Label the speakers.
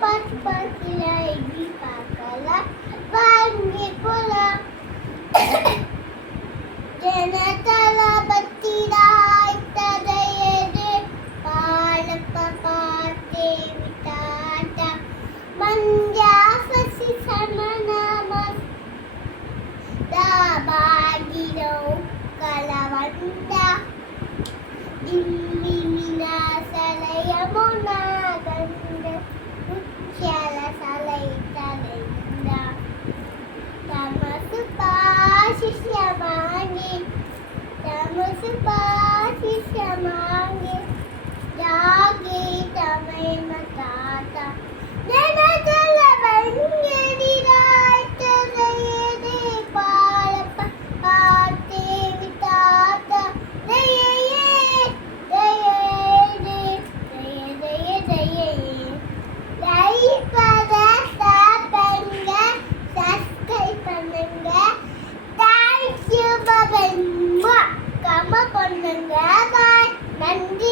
Speaker 1: பாட்டு பார்க்கல இது பார்க்கல வாங்கி போலாம் ஜனதல பத்திராய் ததையது பாலப்ப பார்த்தே விட்டாட்ட மஞ்சா சசி சமநாம தாபாகிரோ கலவந்த கொண்டுங்க பாய் நன்றி.